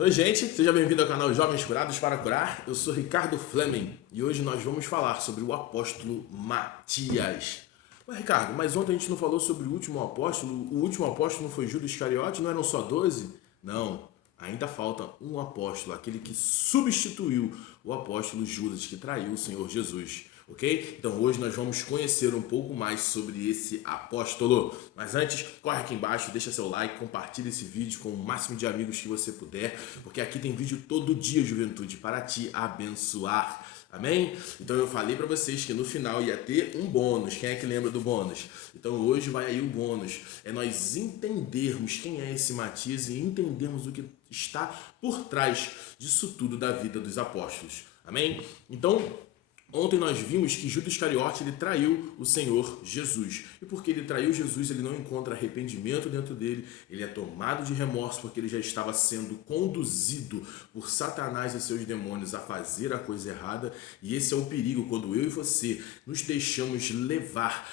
Oi, gente, seja bem-vindo ao canal Jovens Curados para Curar. Eu sou Ricardo Fleming e hoje nós vamos falar sobre o apóstolo Matias. Ué, Ricardo, mas ontem a gente não falou sobre o último apóstolo? O último apóstolo não foi Judas Iscariote? Não eram só 12? Não, ainda falta um apóstolo, aquele que substituiu o apóstolo Judas, que traiu o Senhor Jesus. Ok? Então hoje nós vamos conhecer um pouco mais sobre esse apóstolo. Mas antes, corre aqui embaixo, deixa seu like, compartilha esse vídeo com o máximo de amigos que você puder, porque aqui tem vídeo todo dia, juventude, para te abençoar. Amém? Então eu falei para vocês que no final ia ter um bônus. Quem é que lembra do bônus? Então hoje vai aí o bônus. É nós entendermos quem é esse Matias e entendermos o que está por trás disso tudo da vida dos apóstolos. Amém? Então, ontem nós vimos que Judas Iscariote ele traiu o Senhor Jesus. E porque ele traiu Jesus, ele não encontra arrependimento dentro dele, ele é tomado de remorso porque ele já estava sendo conduzido por Satanás e seus demônios a fazer a coisa errada. E esse é o perigo quando eu e você nos deixamos levar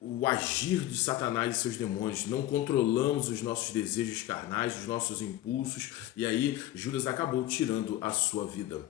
o agir de Satanás e seus demônios, não controlamos os nossos desejos carnais, os nossos impulsos, e aí Judas acabou tirando a sua vida.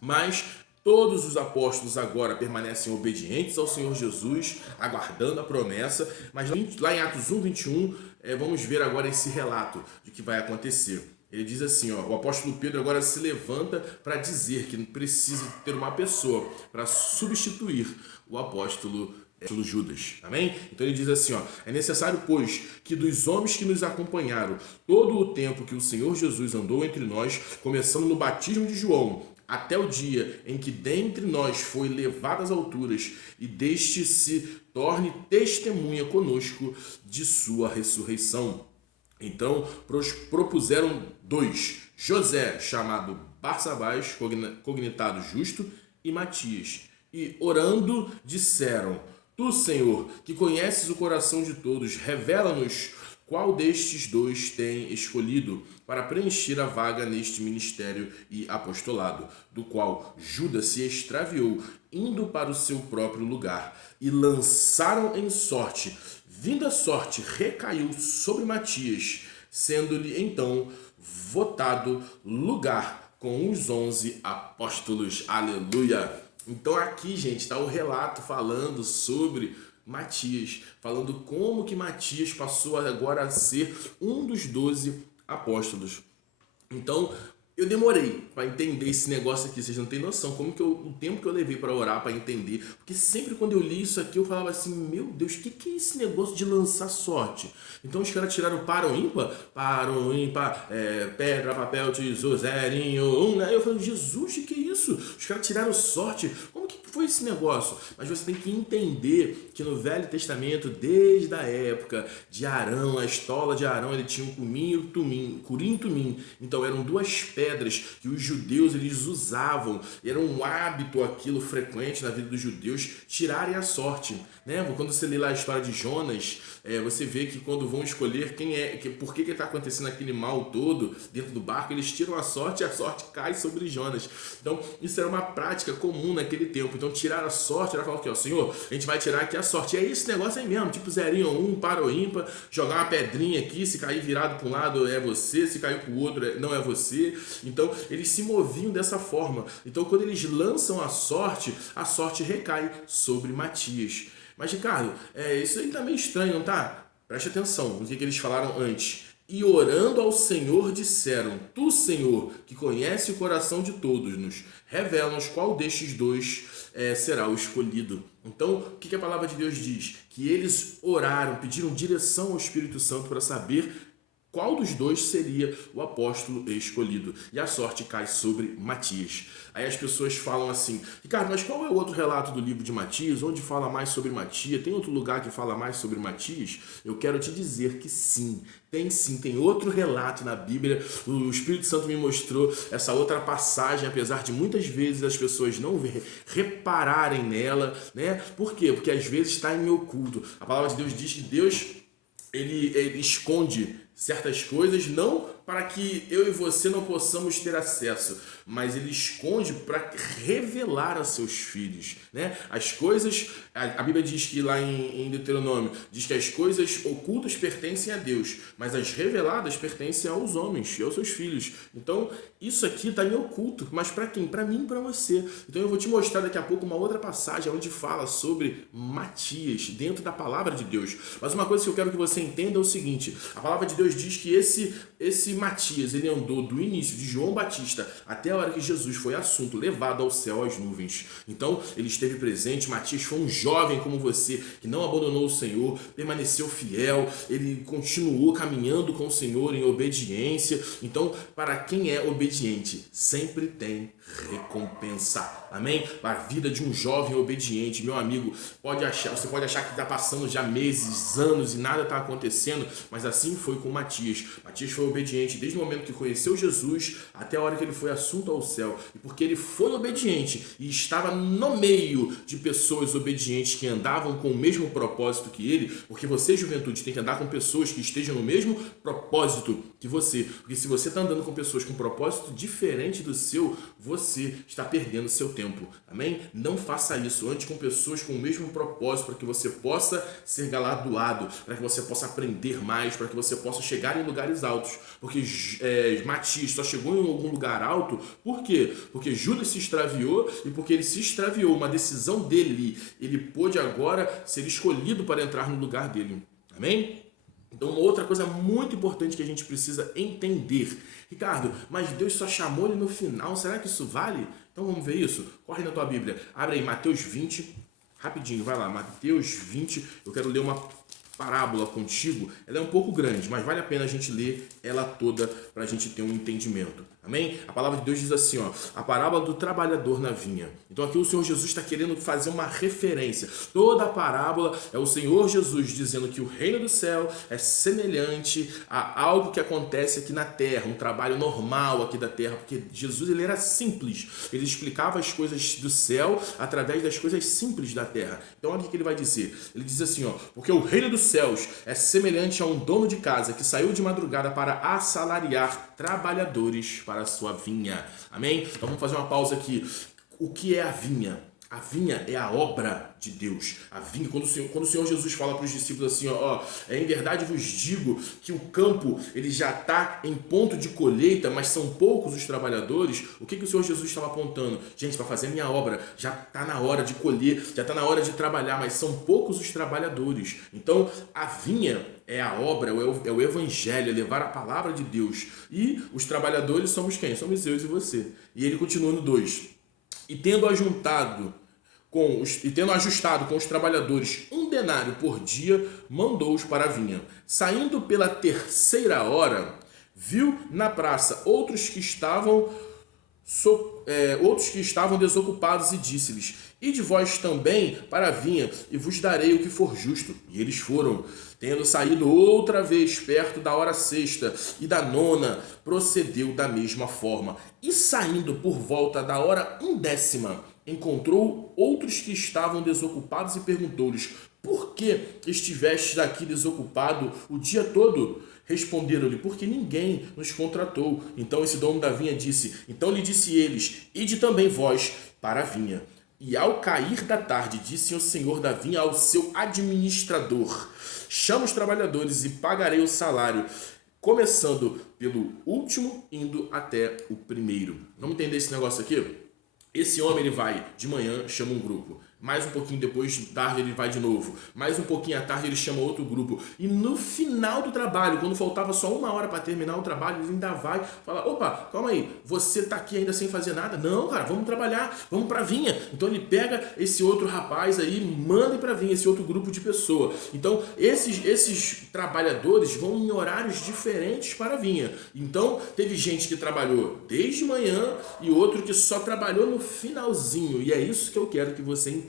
Mas todos os apóstolos agora permanecem obedientes ao Senhor Jesus, aguardando a promessa. Mas lá em Atos 1, 21, vamos ver agora esse relato de que vai acontecer. Ele diz assim, o apóstolo Pedro agora se levanta para dizer que precisa ter uma pessoa para substituir o apóstolo Judas, amém? Então ele diz assim, é necessário, pois, que dos homens que nos acompanharam todo o tempo que o Senhor Jesus andou entre nós, começando no batismo de João, até o dia em que dentre nós foi levado às alturas, e deste se torne testemunha conosco de sua ressurreição. Então propuseram dois, José, chamado Barsabás, cognitado Justo, e Matias. E orando disseram, Tu, Senhor, que conheces o coração de todos, revela-nos qual destes dois tem escolhido para preencher a vaga neste ministério e apostolado, do qual Judas se extraviou, indo para o seu próprio lugar. E lançaram em sorte. Vindo a sorte, recaiu sobre Matias, sendo-lhe então votado lugar com os 11 apóstolos. Aleluia! Então aqui, gente, está o relato falando sobre Matias, falando como que Matias passou agora a ser um dos 12 apóstolos. Então, eu demorei para entender esse negócio aqui, vocês não têm noção como que o tempo que eu levei para orar, para entender, porque sempre quando eu li isso aqui eu falava assim, meu Deus, o que é esse negócio de lançar sorte? Então os caras tiraram para ou ímpar, pedra, papel, tesouro, zerinho, né? Eu falei, Jesus, o que é isso? Os caras tiraram sorte, como que foi esse negócio? Mas você tem que entender que no Velho Testamento, desde a época de Arão, a estola de Arão, ele tinha um curim e tumim, então eram duas pedras que os judeus eles usavam, era um hábito aquilo frequente na vida dos judeus, tirarem a sorte, né? Quando você lê lá a história de Jonas, você vê que quando vão escolher por que está acontecendo aquele mal todo dentro do barco, eles tiram a sorte e a sorte cai sobre Jonas. Então isso era uma prática comum naquele tempo. Então tirar a sorte era falar aqui, Senhor, a gente vai tirar aqui a sorte. E é esse negócio aí mesmo, tipo zerinho ou para ou ímpar, jogar uma pedrinha aqui, se cair virado para um lado é você, se cair para o outro não é você. Então eles se moviam dessa forma. Então quando eles lançam a sorte recai sobre Matias. Mas Ricardo, isso aí tá meio estranho, não tá? Preste atenção no que eles falaram antes. E orando ao Senhor disseram, Tu, Senhor, que conhece o coração de todos, nos revela-nos qual destes dois será o escolhido. Então, o que a palavra de Deus diz? Que eles oraram, pediram direção ao Espírito Santo para saber qual dos dois seria o apóstolo escolhido. E a sorte cai sobre Matias. Aí as pessoas falam assim, Ricardo, mas qual é o outro relato do livro de Matias? Onde fala mais sobre Matias? Tem outro lugar que fala mais sobre Matias? Eu quero te dizer que sim. Tem outro relato na Bíblia. O Espírito Santo me mostrou essa outra passagem, apesar de muitas vezes as pessoas não repararem nela, né? Por quê? Porque às vezes está em oculto. A palavra de Deus diz que Deus ele esconde certas coisas não para que eu e você não possamos ter acesso, mas ele esconde para revelar a seus filhos, né? As coisas, a Bíblia diz que lá em Deuteronômio, diz que as coisas ocultas pertencem a Deus, mas as reveladas pertencem aos homens e aos seus filhos. Então, isso aqui está em oculto, mas para quem? Para mim e para você. Então eu vou te mostrar daqui a pouco uma outra passagem onde fala sobre Matias, dentro da palavra de Deus. Mas uma coisa que eu quero que você entenda é o seguinte, a palavra de Deus diz que esse Matias, ele andou do início de João Batista até a hora que Jesus foi assunto, levado ao céu às nuvens. Então, ele esteve presente. Matias foi um jovem como você, que não abandonou o Senhor, permaneceu fiel, ele continuou caminhando com o Senhor em obediência. Então, para quem é obediente, sempre tem recompensa. Amém? A vida de um jovem obediente, meu amigo, você pode achar que está passando já meses, anos e nada está acontecendo, mas assim foi com Matias. Matias foi obediente desde o momento que conheceu Jesus até a hora que ele foi assunto ao céu. E porque ele foi obediente e estava no meio de pessoas obedientes que andavam com o mesmo propósito que ele, porque você, juventude, tem que andar com pessoas que estejam no mesmo propósito que você. Porque se você está andando com pessoas com um propósito diferente do seu, você está perdendo seu tempo. Amém? Não faça isso. Ande com pessoas com o mesmo propósito para que você possa ser galardoado, para que você possa aprender mais, para que você possa chegar em lugares altos. Porque Matias só chegou em algum lugar alto, por quê? Porque Judas se extraviou e porque ele se extraviou, uma decisão dele, ele pôde agora ser escolhido para entrar no lugar dele. Amém? Então, uma outra coisa muito importante que a gente precisa entender. Ricardo, mas Deus só chamou ele no final, será que isso vale? Então vamos ver isso? Corre na tua Bíblia, abre aí Mateus 20, rapidinho, vai lá, Mateus 20, eu quero ler uma parábola contigo, ela é um pouco grande, mas vale a pena a gente ler ela toda para a gente ter um entendimento. Amém? A palavra de Deus diz assim, ó, a parábola do trabalhador na vinha. Então aqui o Senhor Jesus está querendo fazer uma referência. Toda a parábola é o Senhor Jesus dizendo que o reino do céu é semelhante a algo que acontece aqui na terra, um trabalho normal aqui da terra, porque Jesus ele era simples. Ele explicava as coisas do céu através das coisas simples da terra. Então olha o que ele vai dizer. Ele diz assim, ó, porque o reino dos céus é semelhante a um dono de casa que saiu de madrugada para assalariar trabalhadores para a sua vinha. Amém? Então vamos fazer uma pausa aqui. O que é a vinha? A vinha é a obra de Deus. A vinha, quando o Senhor Jesus fala para os discípulos assim, ó, em verdade vos digo que o campo ele já está em ponto de colheita, mas são poucos os trabalhadores. O que o Senhor Jesus estava apontando? Gente, para fazer a minha obra, já está na hora de colher, já está na hora de trabalhar, mas são poucos os trabalhadores. Então, a vinha é a obra, é o evangelho, é levar a palavra de Deus. E os trabalhadores somos quem? Somos eu e você. E ele continua no 2. E tendo ajustado com os trabalhadores 1 denário por dia, mandou-os para a vinha. Saindo pela 3ª hora, viu na praça outros que estavam desocupados e disse-lhes, ide vós também para a vinha e vos darei o que for justo. E eles foram. Tendo saído outra vez perto da hora 6ª e da 9ª, procedeu da mesma forma. E saindo por volta da hora 10ª, encontrou outros que estavam desocupados e perguntou-lhes, por que estivestes aqui desocupado o dia todo? Responderam-lhe, porque ninguém nos contratou. Então esse dono da vinha disse, então lhe disse eles, ide também vós para a vinha. E ao cair da tarde, disse o senhor da vinha ao seu administrador, chama os trabalhadores e pagarei o salário, começando pelo último, indo até o primeiro. Vamos entender esse negócio aqui? Esse homem ele vai de manhã, chama um grupo. Mais um pouquinho depois, de tarde, ele vai de novo. Mais um pouquinho à tarde, ele chama outro grupo. E no final do trabalho, quando faltava só 1 hora para terminar o trabalho, ele ainda vai falar, opa, calma aí, você tá aqui ainda sem fazer nada? Não, cara, vamos trabalhar, vamos pra vinha. Então ele pega esse outro rapaz aí, manda pra vinha, esse outro grupo de pessoa. Então esses trabalhadores vão em horários diferentes para a vinha. Então teve gente que trabalhou desde manhã e outro que só trabalhou no finalzinho. E é isso que eu quero que você entenda.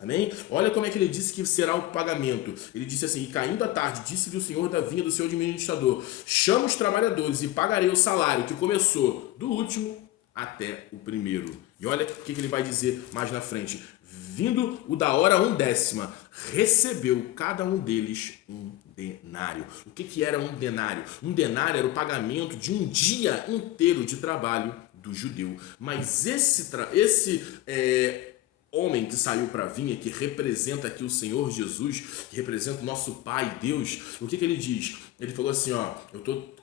Amém? Olha como é que ele disse que será o pagamento. Ele disse assim, e caindo a tarde, disse-lhe o senhor da vinha do seu administrador, chama os trabalhadores e pagarei o salário que começou do último até o primeiro. E olha o que ele vai dizer mais na frente. Vindo o da hora 1/10, recebeu cada um deles um denário. O que era um denário? Um denário era o pagamento de um dia inteiro de trabalho do judeu. Mas esse homem que saiu para a vinha, que representa aqui o Senhor Jesus, que representa o nosso Pai Deus, o que ele diz? Ele falou assim, ó, eu estou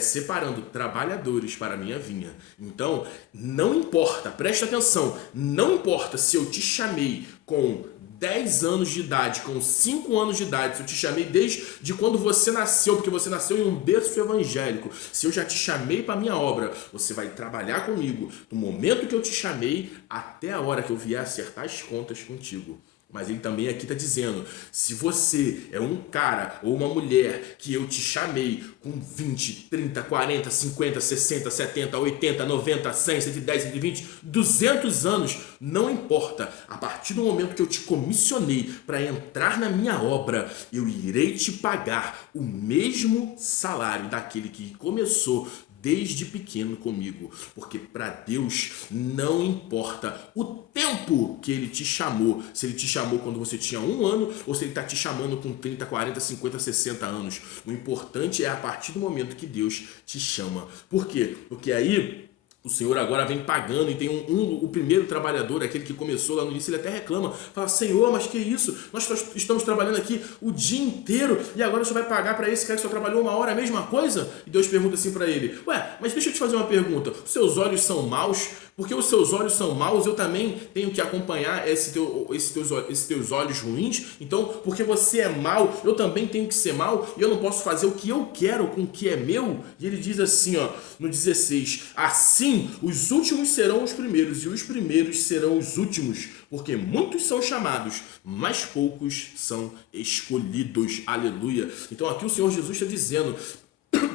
separando trabalhadores para a minha vinha. Então, não importa, presta atenção, não importa se eu te chamei com 10 anos de idade, com 5 anos de idade, se eu te chamei desde quando você nasceu, porque você nasceu em um berço evangélico, se eu já te chamei para a minha obra, você vai trabalhar comigo do momento que eu te chamei até a hora que eu vier acertar as contas contigo. Mas ele também aqui está dizendo, se você é um cara ou uma mulher que eu te chamei com 20, 30, 40, 50, 60, 70, 80, 90, 100, 110, 120, 200 anos, não importa. A partir do momento que eu te comissionei para entrar na minha obra, eu irei te pagar o mesmo salário daquele que começou desde pequeno comigo, porque para Deus não importa o tempo que Ele te chamou, se Ele te chamou quando você tinha 1 ano ou se Ele está te chamando com 30, 40, 50, 60 anos. O importante é a partir do momento que Deus te chama. Por quê? Porque aí o Senhor agora vem pagando e tem o primeiro trabalhador, aquele que começou lá no início, ele até reclama, fala, Senhor, mas que isso? Nós estamos trabalhando aqui o dia inteiro e agora o Senhor vai pagar para esse cara que só trabalhou 1 hora a mesma coisa? E Deus pergunta assim para ele, ué, mas deixa eu te fazer uma pergunta, os seus olhos são maus? Porque os seus olhos são maus, eu também tenho que acompanhar esses teus olhos ruins. Então, porque você é mau, eu também tenho que ser mau e eu não posso fazer o que eu quero com o que é meu. E ele diz assim, ó, no 16, assim os últimos serão os primeiros e os primeiros serão os últimos, porque muitos são chamados, mas poucos são escolhidos. Aleluia. Então aqui o Senhor Jesus está dizendo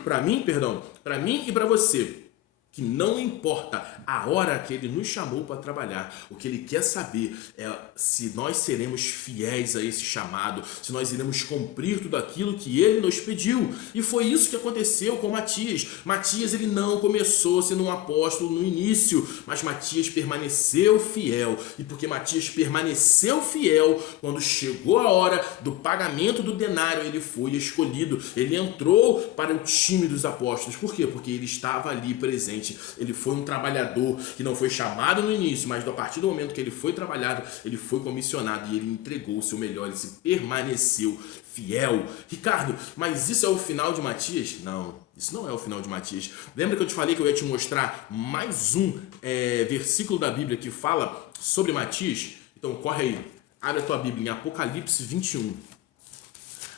para mim e para você, que não importa a hora que Ele nos chamou para trabalhar, o que Ele quer saber é se nós seremos fiéis a esse chamado, se nós iremos cumprir tudo aquilo que Ele nos pediu. E foi isso que aconteceu com Matias. Matias, ele não começou sendo um apóstolo no início, mas Matias permaneceu fiel. E porque Matias permaneceu fiel, quando chegou a hora do pagamento do denário, ele foi escolhido. Ele entrou para o time dos apóstolos. Por quê? Porque ele estava ali presente. Ele foi um trabalhador que não foi chamado no início, mas a partir do momento que ele foi trabalhado, ele foi comissionado e ele entregou o seu melhor, ele se permaneceu fiel. Ricardo, mas isso é o final de Matias? Não, isso não é o final de Matias. Lembra que eu te falei que eu ia te mostrar mais um versículo da Bíblia que fala sobre Matias? Então corre aí, abre a tua Bíblia em Apocalipse 21.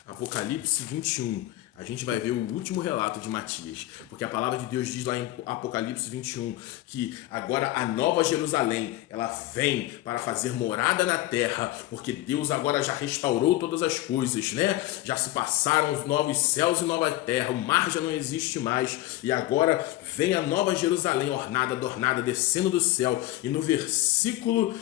Apocalipse 21. A gente vai ver o último relato de Matias, porque a palavra de Deus diz lá em Apocalipse 21 que agora a nova Jerusalém, ela vem para fazer morada na terra, porque Deus agora já restaurou todas as coisas, né? Já se passaram os novos céus e nova terra, o mar já não existe mais, e agora vem a nova Jerusalém ornada, adornada, descendo do céu. E no versículo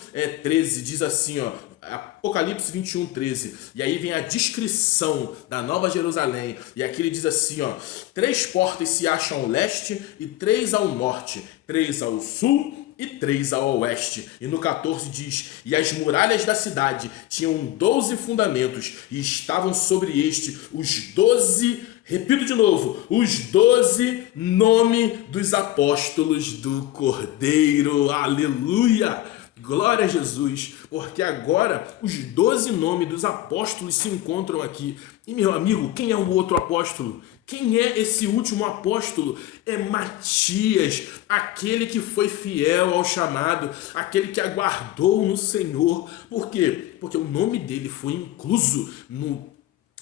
13 diz assim, ó, Apocalipse 21, 13. E aí vem a descrição da Nova Jerusalém. E aqui ele diz assim, ó, 3 portas se acham ao leste e 3 ao norte, 3 ao sul e 3 ao oeste. E no 14 diz, e as muralhas da cidade tinham 12 fundamentos e estavam sobre este os 12, repito de novo, os 12 nomes dos apóstolos do Cordeiro. Aleluia! Glória a Jesus, porque agora os 12 nomes dos apóstolos se encontram aqui. E meu amigo, quem é o outro apóstolo? Quem é esse último apóstolo? É Matias, aquele que foi fiel ao chamado, aquele que aguardou no Senhor. Por quê? Porque o nome dele foi incluso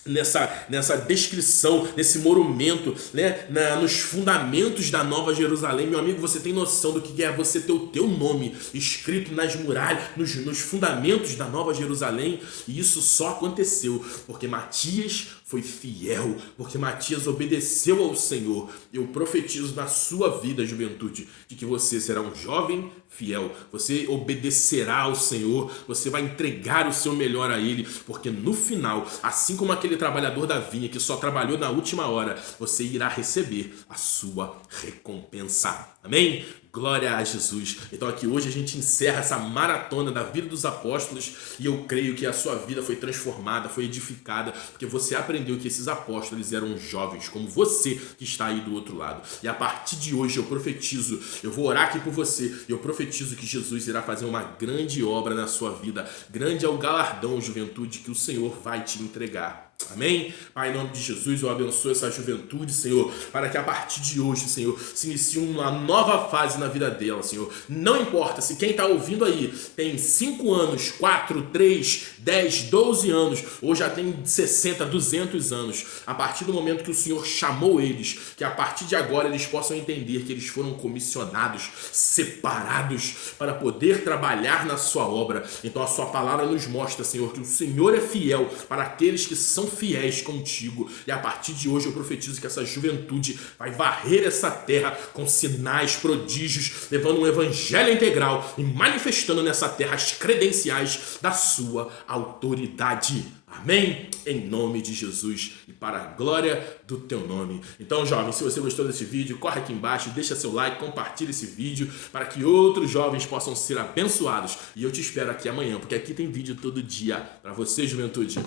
nessa descrição, nesse monumento, né? Nos fundamentos da Nova Jerusalém. Meu amigo, você tem noção do que é você ter o teu nome escrito nas muralhas, nos fundamentos da Nova Jerusalém? E isso só aconteceu porque Matias foi fiel, porque Matias obedeceu ao Senhor. Eu profetizo na sua vida, juventude, de que você será um jovem fiel, você obedecerá ao Senhor, você vai entregar o seu melhor a Ele, porque no final, assim como aquele trabalhador da vinha que só trabalhou na última hora, você irá receber a sua recompensa. Amém? Glória a Jesus. Então aqui hoje a gente encerra essa maratona da vida dos apóstolos e eu creio que a sua vida foi transformada, foi edificada, porque você aprendeu que esses apóstolos eram jovens, como você que está aí do outro lado. E a partir de hoje eu profetizo, eu vou orar aqui por você, e eu profetizo que Jesus irá fazer uma grande obra na sua vida. Grande é o galardão, juventude, que o Senhor vai te entregar. Amém? Pai, em nome de Jesus, eu abençoo essa juventude, Senhor, para que a partir de hoje, Senhor, se inicie uma nova fase na vida dela, Senhor. Não importa se quem está ouvindo aí tem 5 anos, 4, 3, 10, 12 anos, ou já tem 60, 200 anos. A partir do momento que o Senhor chamou eles, que a partir de agora eles possam entender que eles foram comissionados, separados, para poder trabalhar na sua obra. Então a sua palavra nos mostra, Senhor, que o Senhor é fiel para aqueles que são fiéis contigo. E a partir de hoje eu profetizo que essa juventude vai varrer essa terra com sinais, prodígios, levando um evangelho integral e manifestando nessa terra as credenciais da sua autoridade. Amém? Em nome de Jesus e para a glória do teu nome. Então, jovem, se você gostou desse vídeo, corre aqui embaixo, deixa seu like, compartilha esse vídeo para que outros jovens possam ser abençoados. E eu te espero aqui amanhã, porque aqui tem vídeo todo dia para você, juventude.